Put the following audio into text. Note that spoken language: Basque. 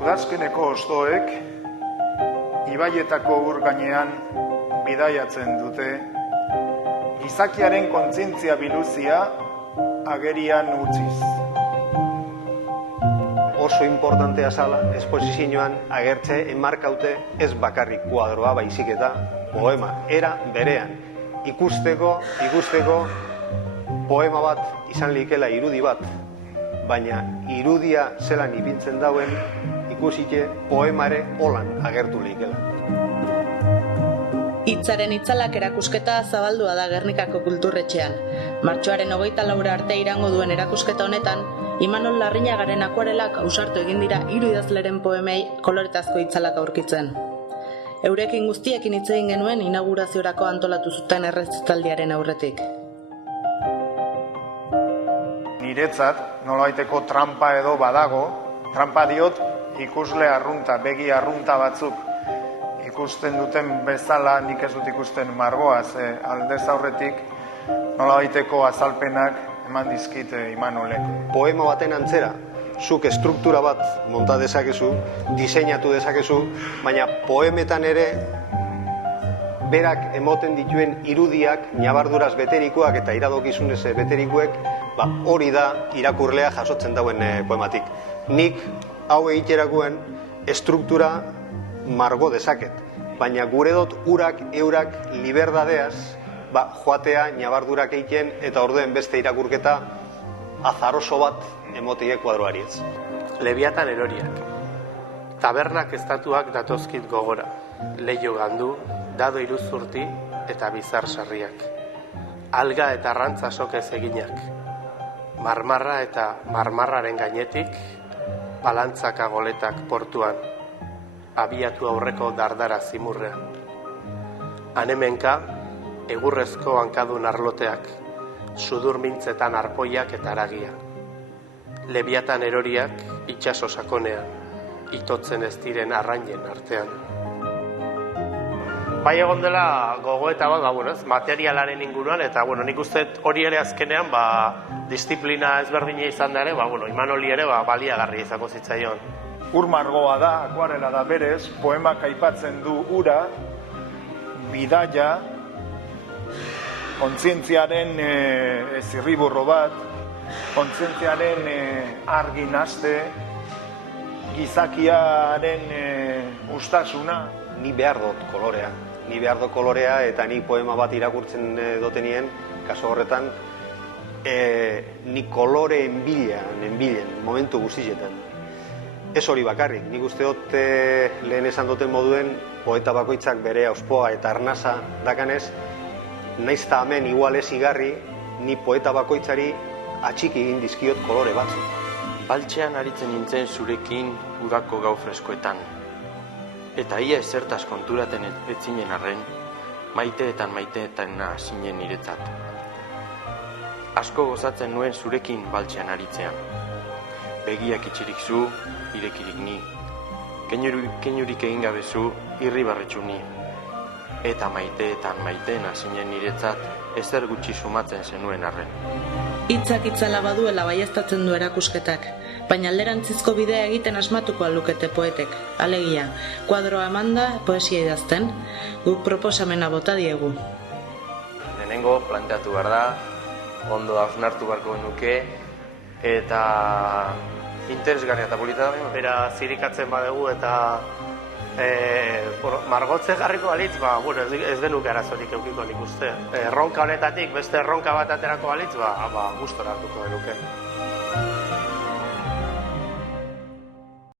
Udazkeneko hostoek ibaietako ur gainean bidaiatzen dute gizakiaren kontzientzia biluzia agerian utziz. Oso importantea zala, esposizioan agertze enmarkaute ez bakarrik kuadroa baizik eta poema. Era berean, ikusteko poema bat izan likela irudi bat, baina irudia zelan ipintzen dauen ikusike poemare holan agertu likela. Hitzaren itzalak erakusketa zabaldua da Gernikako kulturretxean. Martxoaren 24 arte irango duen erakusketa honetan, Imanol Larrinagaren akuarelak ausartu egin dira 3 idazleren poemei koloretazko itzalak aurkitzen. Eurekin guztiekin hitz egin genuen inauguraziorako antolatu zuten errezitaldiaren aurretik. Niretzat, nolabaiteko trampa edo badago, trampa diot ikusle arrunta, begi arrunta batzuk ikusten duten bezala, nik ez dut ikusten margoaz, aldez aurretik nolabaiteko azalpenak eman dizkit Imanolek. Poema baten antzera, zuk estruktura bat monta dezakezu, diseinatu dezakezu, baina poemetan ere berak emoten dituen irudiak, nabarduraz beterikoak eta iradokizunez beterikoek, hori da irakurlea jasotzen dauen poematik. Nik hau egiterakoen estruktura margo dezaket, baina gure dut urak, eurak, liberdadeaz, joatea, nabardurak egiten eta orduen beste irakurketa azaroso bat emotie kuadroari ez. Lebiatan eroriak. Tabernak estatuak datozkit gogora. Leio gandu, dado iruzurti eta bizar sarriak. Alga eta arrantza sokez eginak. Marmarra eta marmarraren gainetik, balantzaka goletak portuan. Abiatu aurreko dardara zimurrean. Hanemenka, egurrezko hankadun arloteak, sudur mintzetan arpoiak eta aragia. Lebiatan eroriak itxaso sakonean, itotzen ez diren arrainen artean. Bai egon dela gogoeta bat, materialaren inguruan, eta nik uste hori ere azkenean disiplina ezberdina izan da ere, Imanoli ere baliagarri izango zitzaion. Ur margoa da, akuarela da berez, poemak aipatzen du ura, bidaia, kontzientziaren zirriburro bat, kontzientziaren argi naste, gizakiaren ustasuna. Ni behar dut kolorea, eta ni poema bat irakurtzen dotenien, kaso horretan, ni kolore enbilen, momentu guztietan. Ez hori bakarrik, nik uste dut lehen esan duten moduen, poeta bakoitzak bere auspoa eta arnasa dakanez, naiz eta hemen igual ez igarri, ni poeta bakoitzari atxiki egin dizkiot kolore batzuk. Baltzean aritzen nintzen zurekin udako gau freskoetan. Eta ia ezertaz konturaten etzinen arren, maiteetan zinen niretzat. Asko gozatzen nuen zurekin baltzean aritzean. Begiak itxirik zu, irekirik ni. Keinurik egin gabezu, irribarretxu ni. Eta maiteetan zinen niretzat, ezer gutxi sumatzen zenuen arren. Hitzak itzala baduela baieztatzen du erakusketak, baina alderantzizko bidea egiten asmatuko alukete poetek. Alegia, kuadroa emanda, poesia idazten, guk proposamena bota diegu. Lehenengo planteatu behar da, ondo hausnartu beharko genuke, eta interesgarria eta polita da. Bera zirikatzen badegu eta margotze jarriko balitz, ez genuke arazorik eukiko nik uste. Erronka honetatik beste erronka bat aterako balitz, gustora hartuko genuke.